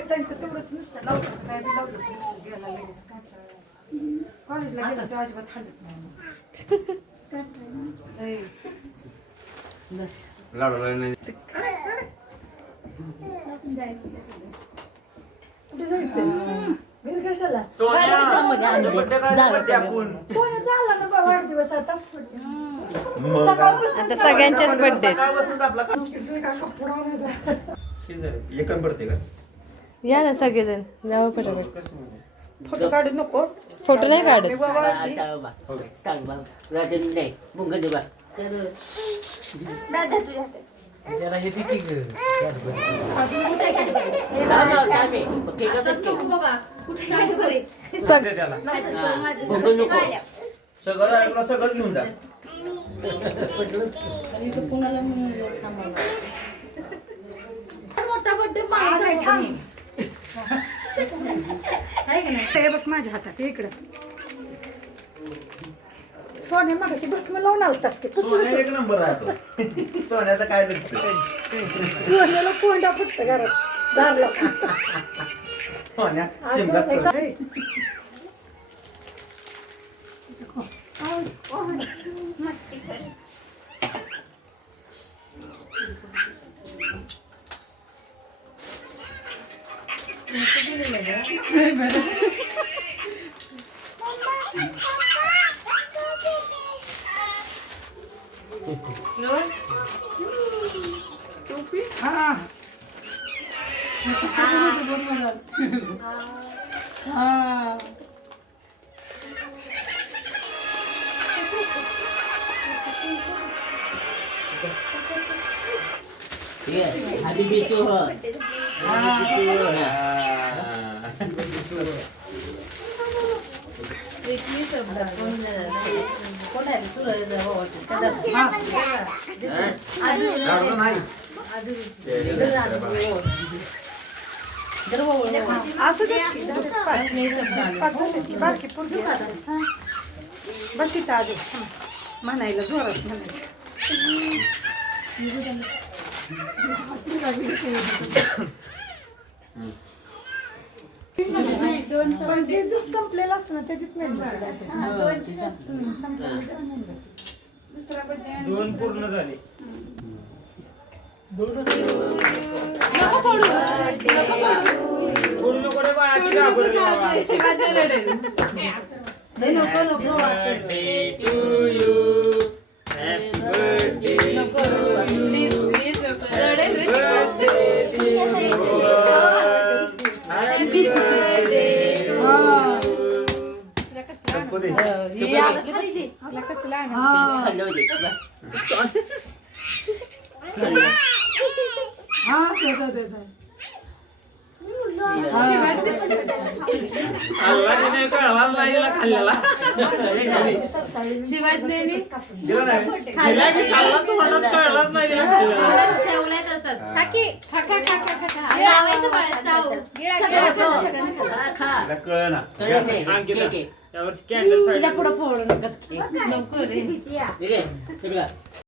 त्यांचं तेवढंच नुसतं लावलं काय बी लावलं गेला लगेच कॉलेजला गेला तो अजिबात खाल्लंच नाही कुठे जायचं घरी कशाला झाला ना बा वाढदिवस आता सगळ्यांचेच बर्थडे एकच पडते का या ना सगळेजण जाऊ पटापट फोटो काढू नको फोटो नाही काढत सगळं घेऊन जा मोठा बर्थडे बघ माझ्या हातात इकडं सोन्या मागाशी भस्म लावून आलतास की एक नंबर राहतो सोन्याचा काय नसतं सोन्याला कोंडा फक्त घरात दारला सोन्या चिमटाच करतो. बस इथं आधी म्हणायला जोरात म्हणायचं पण जे संपलेलं असतं ना त्याचीच दोन पूर्ण झाले पूर्ण करे पुढे फोडून नको रे